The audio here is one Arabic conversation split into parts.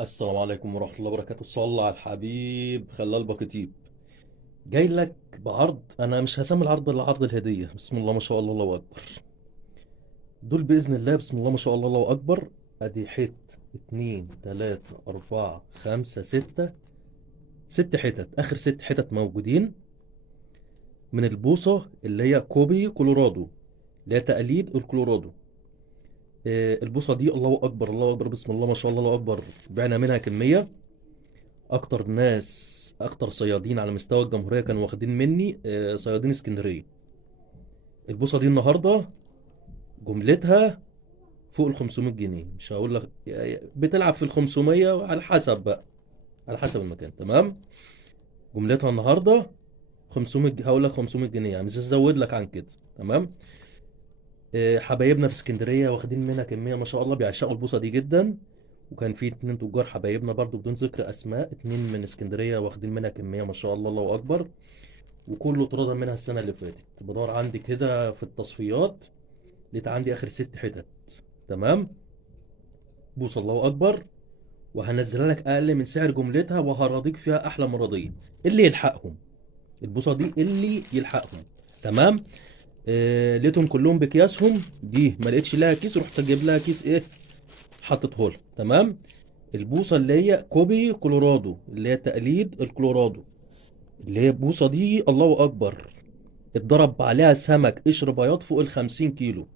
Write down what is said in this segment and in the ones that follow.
السلام عليكم ورحمة الله وبركاته. صلى على الحبيب خلال بكتيب. جاي لك بعرض، انا مش هسمي العرض الا عرض الهدية. بسم الله ما شاء الله، الله اكبر. دول بإذن الله، بسم الله ما شاء الله، الله اكبر. ادي حت، اتنين تلاتة اربعة خمسة ستة، ست حتت، اخر ست حتت موجودين من البوصة اللي هي كوبي كولورادو، اللي هي تقليد الكولورادو. البوصة دي الله اكبر الله اكبر، بسم الله ما شاء الله، الله اكبر. بعنا منها كمية. اكتر صيادين على مستوى الجمهوريه كانوا واخدين مني، صيادين اسكندريه. البوصه دي النهارده جملتها فوق ال 500 جنيه، مش هقول لك بتلعب في ال 500 على حسب بقى، على حسب المكان. تمام. جملتها النهارده 500 هقول لك 500 جنيه، يعني مش هزود لك عن كده. تمام. حبايبنا في اسكندريه واخدين منها كميه ما شاء الله، بيعشقوا البوصه دي جدا. وكان في اتنين تجار حبايبنا برضو بدون ذكر اسماء، اتنين من اسكندريه واخدين منها كميه ما شاء الله، الله اكبر. وكله اترضى منها السنه اللي فاتت. بدور عندي كده في التصفيات، لقيت عندي اخر ست حتت. تمام. بوص الله اكبر. وهنزلها لك اقل من سعر جملتها، وهراضيك فيها احلى مرضيه. اللي يلحقهم البوصه دي، اللي يلحقهم. تمام. لقيتهم كلهم بكياسهم، دي ما لقيتش لها كيس، رحت اجيب لها كيس، ايه، حطيته لها. تمام. البوصه اللي هي كوبي كولورادو، اللي هي تقليد الكولورادو، اللي هي البوصه دي الله اكبر. اتضرب عليها سمك قشر بياض فوق ال 50 كيلو.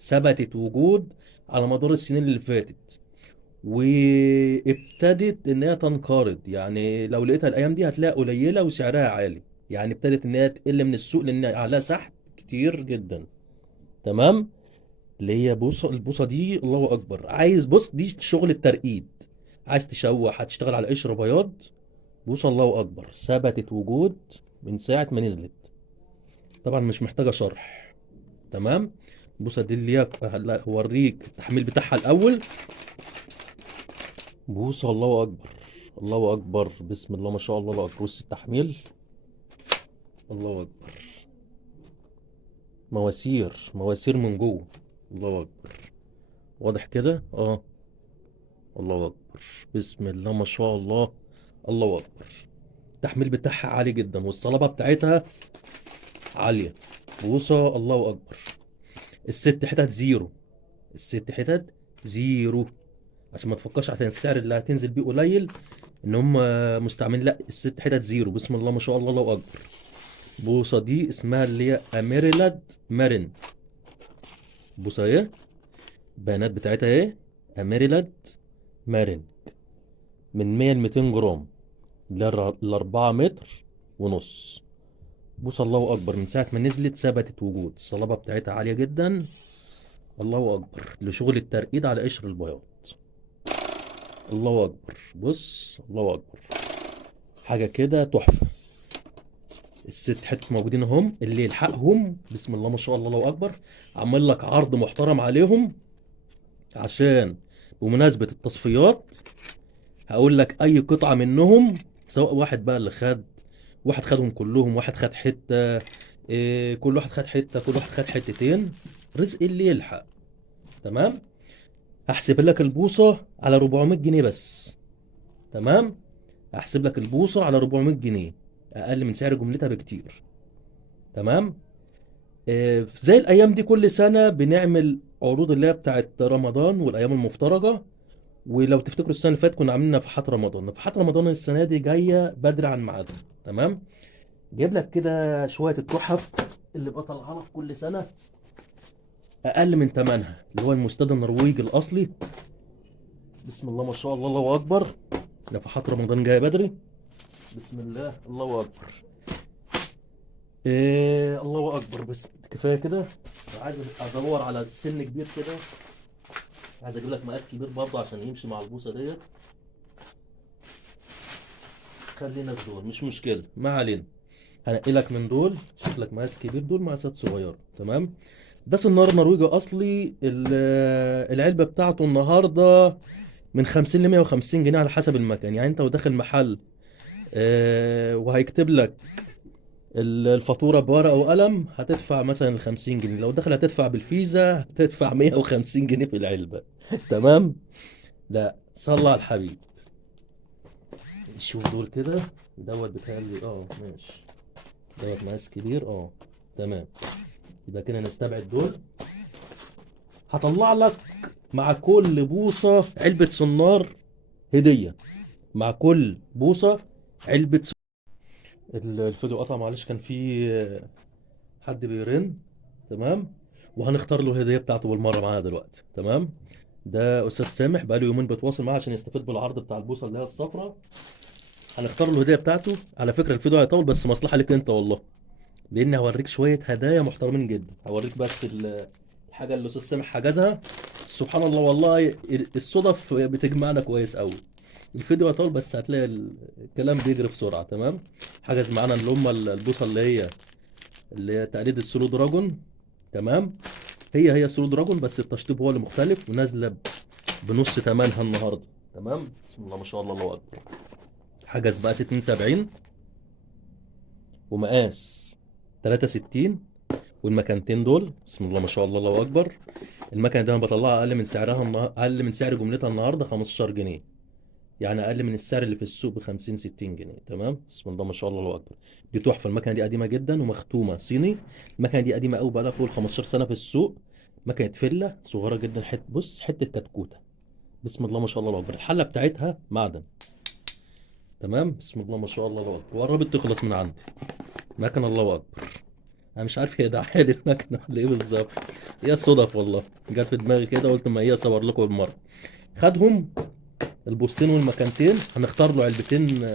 ثبتت وجود على مدار السنين اللي فاتت، وابتدت ان هي تنقرض. يعني لو لقيتها الايام دي هتلاقيها قليله وسعرها عالي. يعني ابتدت ان هي تقل من السوق لان عليها سحب كتير جدا. تمام. اللي هي البوصه دي الله اكبر. عايز بص، دي شغل الترقيد. عايز تشوح، هتشتغل على قشر بياض، بوصه الله اكبر. ثبتت وجود من ساعه ما نزلت. طبعا مش محتاجه شرح. تمام. بص دي اللي هلا هوريك التحميل بتاعها الاول. بص الله اكبر الله اكبر، بسم الله ما شاء الله، الله اكبر. بص التحميل، الله اكبر. مواسير مواسير من جوه، الله اكبر. واضح كده، اه. الله اكبر. بسم الله ما شاء الله، الله اكبر. التحميل بتاعها عالي جدا، والصلابه بتاعتها عاليه. بوصه الله اكبر. الست حتت زيرو، الست حتت زيرو. عشان ما تفكرش عشان السعر اللي هتنزل بيه قليل ان هم مستعملين، لا، الست حتت زيرو. بسم الله ما شاء الله، الله اكبر. بوصه دي اسمها اللي هي اميريلاد مارين. بوصه ايه، البيانات بتاعتها ايه، اميريلاد مارين. من 100 ل 200 جرام، ل 4 متر ونص. بوصه الله اكبر. من ساعه ما نزلت ثبتت وجود، الصلابه بتاعتها عاليه جدا. الله اكبر. لشغل الترقيد على قشر البياض. الله اكبر. بص الله اكبر، حاجه كده تحفه. الست حتت موجودين اهم، اللي يلحقهم بسم الله ما شاء الله، الله اكبر. عمل لك عرض محترم عليهم، عشان بمناسبه التصفيات هقول لك اي قطعه منهم، سواء واحد بقى اللي خد، واحد خدهم كلهم، واحد خد حته، إيه، كل واحد خد حته، كل واحد خد حتتين. رزق اللي يلحق. تمام. هحسب لك البوصه على 400 جنيه بس. تمام. هحسب لك البوصه على 400 جنيه، اقل من سعر جملتها بكتير. تمام. زي الايام دي كل سنه بنعمل عروض اللي هي بتاعت رمضان والايام المفترجه. ولو تفتكروا السنه اللي فاتت كنا عاملين نفحات رمضان. نفحات رمضان السنه دي جايه بدري عن ميعادها. تمام. جايب لك كده شويه التحف اللي بطلعها لك كل سنه اقل من ثمنها، اللي هو المستدى النرويجي الاصلي. بسم الله ما شاء الله، الله اكبر. نفحات رمضان جايه بدري. بسم الله، الله اكبر. إيه، الله اكبر. بس كفايه كده. عايز ادور على سن كبير كده. عايز اجيب لك مقاس كبير برضه عشان يمشي مع البوصه ديت. خلينا في دول، مش مشكله، ما علينا. هنقي لك من دول، شوف لك مقاس كبير، دول مقاسات صغيره. تمام. ده سنار نرويجي اصلي. العلبه بتاعته النهارده من 50 ل 150 جنيه على حسب المكان. يعني انت وداخل محل وهيكتب لك الفاتورة بورقة وقلم، هتدفع مثلا ال 50 جنيه. لو دخل هتدفع بالفيزا هتدفع 150 جنيه في العلبة. تمام. لا، صلى على الحبيب. شوف دول كده. دوت بتهيألي ماشي. دوت مقاس كبير تمام. يبقى كده نستبعد دول. هطلع لك مع كل بوصة علبة سنار هدية. مع كل بوصة علبة الفيديو قطع معلش، كان في حد بيرن. تمام. وهنختار له الهدية بتاعته بالمرة معانا دلوقتي. تمام. ده أستاذ سامح بقاله يومين بيتواصل معاه عشان يستفيد بالعرض بتاع البوصة اللي هي الصفراء. هنختار له الهدية بتاعته. على فكرة الفيديو هيطول بس مصلحة ليك انت والله، لاني هوريك شويه هدايا محترمين جدا. هوريك بس الحاجه اللي الاستاذ سامح حجزها. سبحان الله والله، الصدف بتجمعنا كويس قوي. الفيديو هيطول بس هتلاقي الكلام بيجري بسرعه. تمام. حجز معانا اللي هم البوصه اللي هي تقليد السولو دراجون. تمام. هي سولو دراجون بس التشطيب هو اللي مختلف، ونازله بنص ثمنها النهارده. تمام. بسم الله ما شاء الله، الله اكبر. حجز بقى 72 ومقاس 63. والمكانتين دول بسم الله ما شاء الله، الله اكبر. المكنه دي انا بطلعها اقل من سعرها اقل من سعر جملتها النهارده 15 جنيه. يعني اقل من السعر اللي في السوق ب 50 60 جنيه. تمام. بسم الله ما شاء الله، الله اكبر. دي تحفه. المكنه دي قديمه جدا ومختومه صيني. المكنه دي قديمه قوي، بقى لها فوق ال 15 سنه في السوق. مكنه فله صغيره جدا، بص حته كتكوته. بسم الله ما شاء الله، الله اكبر. الحله بتاعتها معدن. تمام. بسم الله ما شاء الله، الله اكبر. وقربت تخلص من عندي. مكنه الله اكبر. انا مش عارف هي دعايه للمكنه ولا ايه بالظبط. هي صدف والله، جت في دماغي كده قلت ما هي اصور لكم بالمره. خدهم البوستين والمكانتين. هنختار له علبتين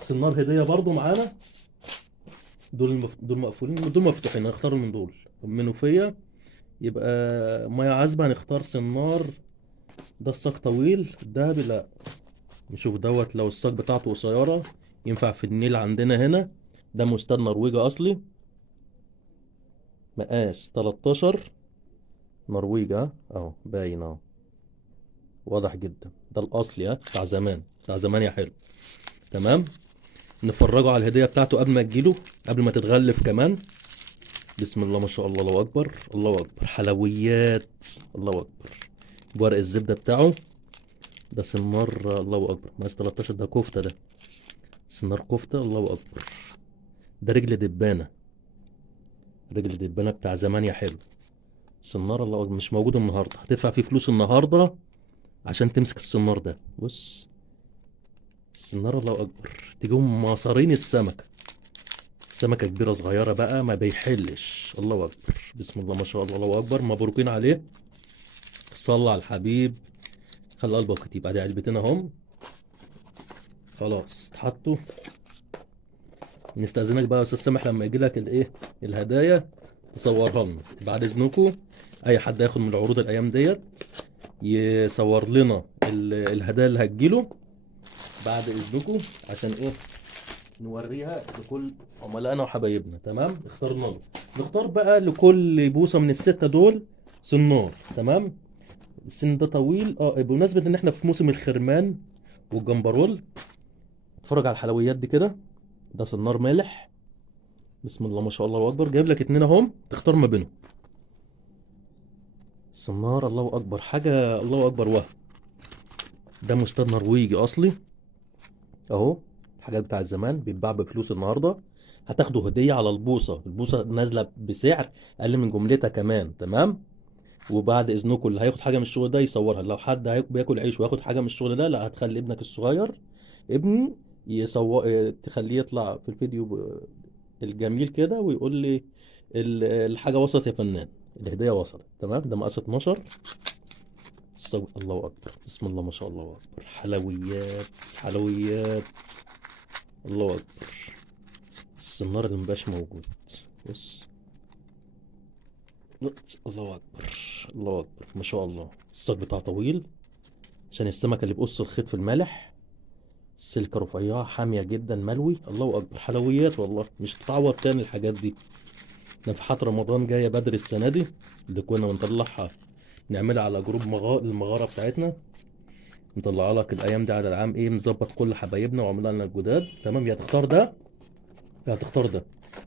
سنار هديه برضو معانا. دول مقفولين، دول مفتوحين. هنختار من دول منوفيه. يبقى ميه عذبه. هنختار سنار. ده الساق طويل، ده لا. نشوف دوت لو الساق بتاعته قصيره ينفع في النيل عندنا هنا. ده مستند نرويجي اصلي، مقاس 13. نرويج اهو باين اهو، واضح جدا. ده الاصلي بتاع زمان، بتاع زمان يا حلو. تمام. نفرجه على الهديه بتاعته قبل ما تجيله، قبل ما تتغلف كمان. بسم الله ما شاء الله، الله اكبر، الله اكبر. حلويات، الله اكبر. ورق الزبده بتاعه. ده سنار الله اكبر، مقاس 13. ده كفته، ده سنار كفته، الله اكبر. ده رجل دبانه، رجل دبانه بتاع زمان يا حلو. سنار الله اكبر، مش موجود النهارده. هتدفع فيه فلوس النهارده عشان تمسك السنار ده. بص السنارة الله أكبر. تجيهم مصارين السمكة. السمكة كبيرة صغيرة بقى ما بيحلش. الله أكبر. بسم الله ما شاء الله، الله أكبر. مبروكين عليه. صلى على الحبيب. خلي قلبك كتيب. ادي علبتين اهم. خلاص اتحطوا. نستأذنك بقى يا أستاذ سامح لما يجي لك الإيه الهدايا تصورها لنا بعد إذنكم. أي حد ياخد من العروض الأيام ديت يصور لنا الهدايا اللي هتجيله بعد إذنكم، عشان إيه نوريها لكل عملائنا وحبايبنا. تمام. اخترنا له. نختار بقى لكل بوصه من السته دول سنار. تمام. السن ده طويل. بمناسبه ان احنا في موسم الخرمان والجمبرول. اتفرج على الحلويات دي كده. ده سنار مالح. بسم الله ما شاء الله، الله اكبر. جايب لك اتنين اهم تختار ما بينهم. سنار الله اكبر، حاجه الله اكبر. ده مستند نرويجي اصلي اهو. الحاجات بتاعت زمان بيتباع بفلوس النهارده. هتاخدوا هديه على البوصه. البوصه نازله بسعر اقل من جملتها كمان. تمام. وبعد اذنكم اللي هياخد حاجه من الشغل ده يصورها. لو حد بياكل عيش وياخد حاجه من الشغل ده، لا، هتخلي ابنك الصغير ابني تخليه يطلع في الفيديو الجميل كده ويقول لي الحاجه وصلت يا فنان. الهديه وصلت. تمام. ده مقاس 12. الله اكبر. بسم الله ما شاء الله، الله اكبر. حلويات، حلويات، الله اكبر. السنار اللي مبقاش موجود. بص. الله اكبر، الله اكبر ما شاء الله. الصاج بتاعه طويل عشان السمكه اللي بقص الخيط في المالح. السلكه رفيعه حاميه جدا ملوي. الله اكبر. حلويات والله مش تتعوض تاني الحاجات دي. نفحات رمضان جايه بدري السنه دي، اللي كنا بنطلعها نعملها على جروب المغاره بتاعتنا. نطلع لك الايام دي على العام ايه، نظبط كل حبايبنا وعملنا لنا الجداد. تمام. يا تختار ده يا هتختار ده.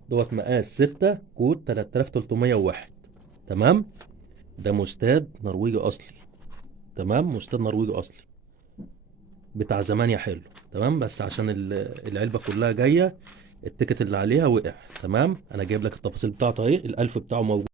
دوت مقاس 6 كود 3301. تمام. ده مستاد نرويجي اصلي. تمام. مستاد نرويجي اصلي. بتاع زمان يا حلو. تمام، بس عشان العلبة كلها جاية، التيكت اللي عليها وقع. تمام، انا جايب لك التفاصيل بتاعته اهي، الالف بتاعه موجود.